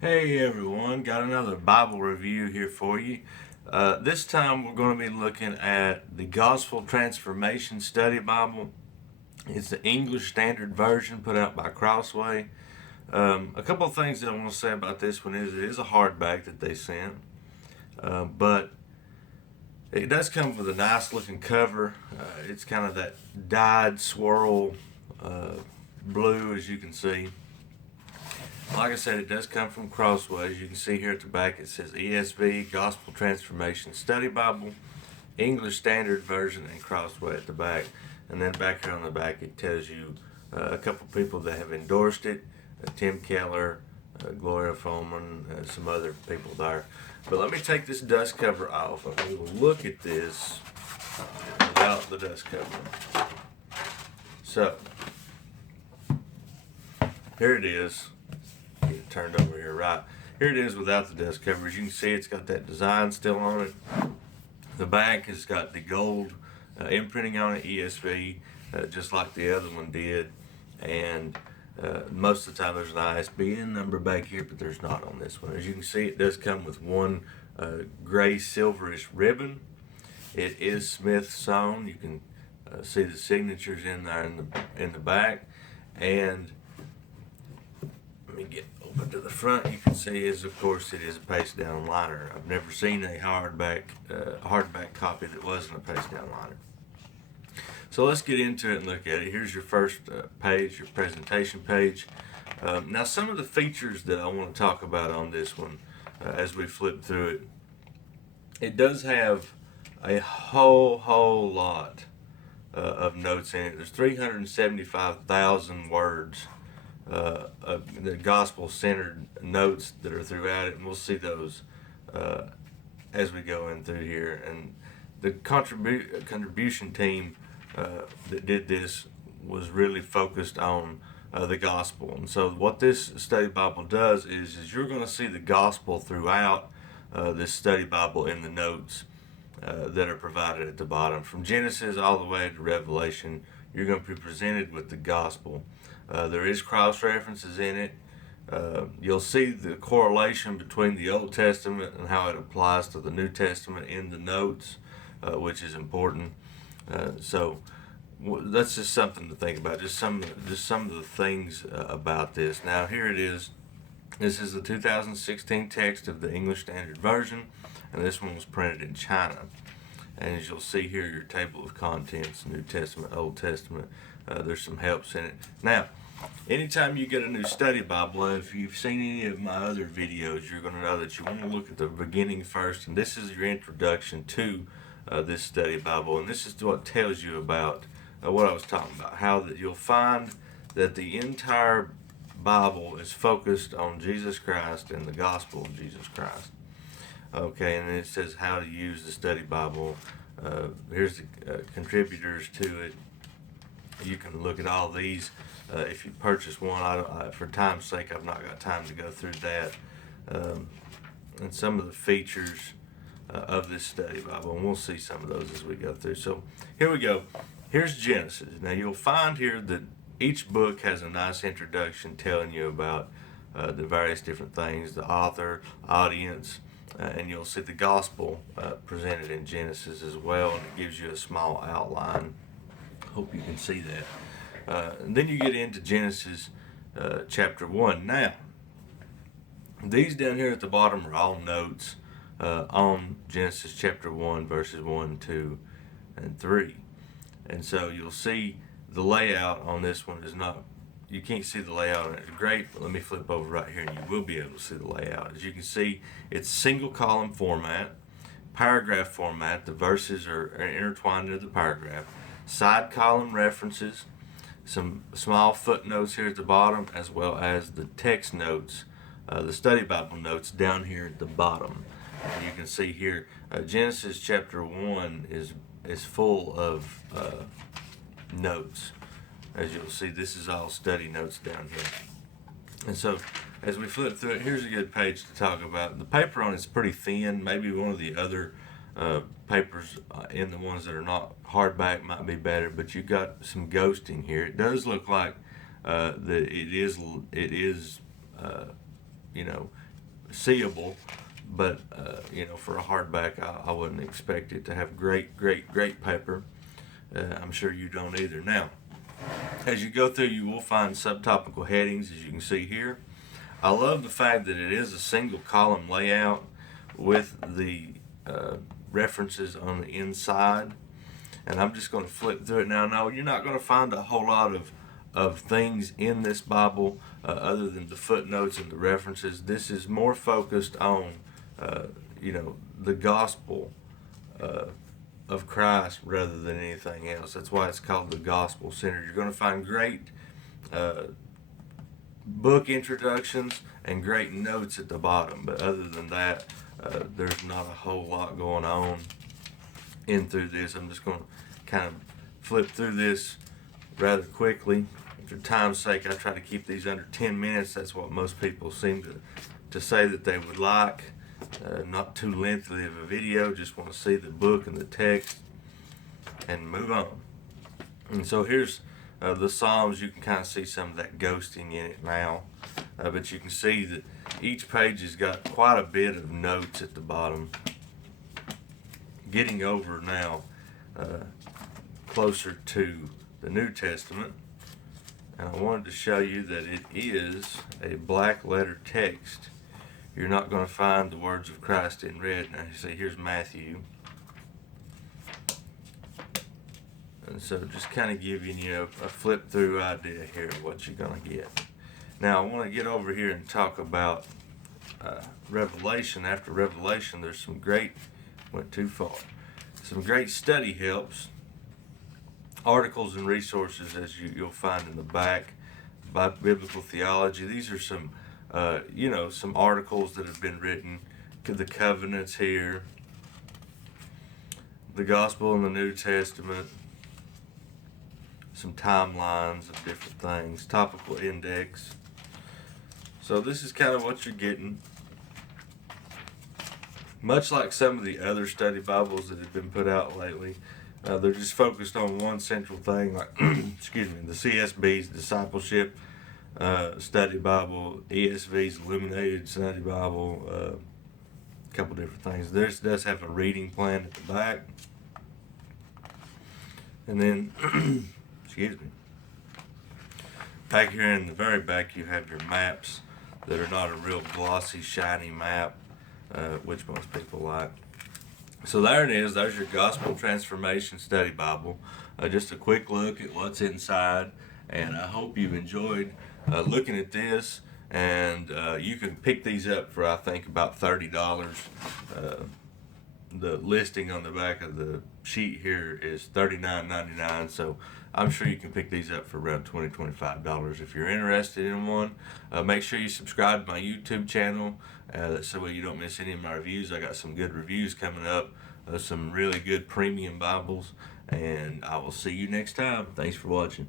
Hey everyone, got another Bible review here for you. This time we're going to be looking at the Gospel Transformation Study Bible. It's the English Standard Version put out by Crossway. A couple of things that I want to say about this one is it is a hardback that they sent, but it does come with a nice looking cover. It's kind of that dyed swirl blue, as you can see. Like I said, it does come from Crossway. As you can see here at the back, it says ESV, Gospel Transformation Study Bible, English Standard Version, and Crossway at the back. And then back here on the back, it tells you a couple people that have endorsed it, Tim Keller, Gloria Foreman, some other people there. But let me take this dust cover off, and we will look at this without the dust cover. So, here it is. Get it turned over here, right. Here it is without the dust cover. As you can see, it's got that design still on it. The back has got the gold imprinting on it, ESV, just like the other one did. And most of the time there's an ISBN number back here, but there's not on this one. As you can see, it does come with one gray silverish ribbon. It is Smith sewn. You can see the signatures in there in the back. And let me get over to the front. You can see is, of course, it is a paste down liner. I've never seen a hardback copy that wasn't a paste down liner. So let's get into it and look at it. Here's your first page, your presentation page. Now, some of the features that I want to talk about on this one as we flip through it, it does have a whole lot of notes in it. There's 375,000 words of the gospel-centered notes that are throughout it, and we'll see those as we go in through here. And the contribution team that did this was really focused on the gospel. And so what this study Bible does is you're going to see the gospel throughout this study Bible in the notes that are provided at the bottom. From Genesis all the way to Revelation, you're going to be presented with the gospel. There is cross references in it. You'll see the correlation between the Old Testament and how it applies to the New Testament in the notes, which is important. So that's just something to think about. Just some of the things about this. Now here it is. This is the 2016 text of the English Standard Version, and this one was printed in China. And as you'll see here, your table of contents, New Testament, Old Testament, there's some helps in it. Now, anytime you get a new study Bible, if you've seen any of my other videos, you're going to know that you want to look at the beginning first, and this is your introduction to this study Bible, and this is what tells you about what I was talking about, how that you'll find that the entire Bible is focused on Jesus Christ and the gospel of Jesus Christ. Okay, and it says how to use the study Bible. Here's the contributors to it. You can look at all these. If you purchase one, for time's sake, I've not got time to go through that. And some of the features of this study Bible, and we'll see some of those as we go through. So here we go. Here's Genesis. Now you'll find here that each book has a nice introduction telling you about the various different things, the author, audience, and you'll see the gospel presented in Genesis as well, and it gives you a small outline. Hope you can see that. And then you get into Genesis chapter 1. Now, these down here at the bottom are all notes on Genesis chapter 1, verses 1, 2, and 3. And so you'll see the layout on this one is not, you can't see the layout on it. It's great, but let me flip over right here and you will be able to see the layout. As you can see, it's single column format, paragraph format. The verses are intertwined into the paragraph. Side column references, some small footnotes here at the bottom, as well as the text notes, the study Bible notes down here at the bottom. And you can see here, Genesis chapter 1 is full of notes. As you'll see, this is all study notes down here. And so, as we flip through it, here's a good page to talk about. The paper on it's pretty thin. Maybe one of the other papers in the ones that are not hardback might be better, but you got some ghosting here. It does look like that it is seeable, but for a hardback, I wouldn't expect it to have great paper. I'm sure you don't either. Now, as you go through, you will find subtopical headings, as you can see here. I love the fact that it is a single column layout with the references on the inside. And I'm just going to flip through it now. No, you're not going to find a whole lot of things in this Bible other than the footnotes and the references. This is more focused on, the gospel of Christ rather than anything else. That's why it's called the Gospel Center. You're going to find great book introductions and great notes at the bottom, but other than that, there's not a whole lot going on in through this. I'm just going to kind of flip through this rather quickly. For time's sake, I try to keep these under 10 minutes. That's what most people seem to say that they would like. Not too lengthy of a video, just want to see the book and the text and move on. And so here's the Psalms. You can kind of see some of that ghosting in it now, but you can see that each page has got quite a bit of notes at the bottom. Getting over now closer to the New Testament, and I wanted to show you that it is a black letter text. You're not going to find the words of Christ in red. Now you see, here's Matthew. And so just kind of giving you a flip through idea here of what you're going to get. Now I want to get over here and talk about Revelation. After Revelation, there's some great, went too far, some great study helps, articles and resources as you'll find in the back, by biblical theology. These are some some articles that have been written, the covenants here, the gospel in the New Testament, some timelines of different things, Topical Index. So this is kind of what you're getting. Much like some of the other study Bibles that have been put out lately, they're just focused on one central thing, like excuse me, the CSB's Discipleship Study Bible, ESV's Illuminated Study Bible, a couple different things. This does have a reading plan at the back. And then, excuse me, back here in the very back you have your maps that are not a real glossy, shiny map, which most people like. So there it is. There's your Gospel Transformation Study Bible. Just a quick look at what's inside, and I hope you've enjoyed looking at this. And you can pick these up for, I think, about $30. The listing on the back of the sheet here is $39.99, so I'm sure you can pick these up for around $20-25 if you're interested in one. Make sure you subscribe to my YouTube channel so you don't miss any of my reviews. I got some good reviews coming up, some really good premium Bibles, and I will see you next time. Thanks for watching.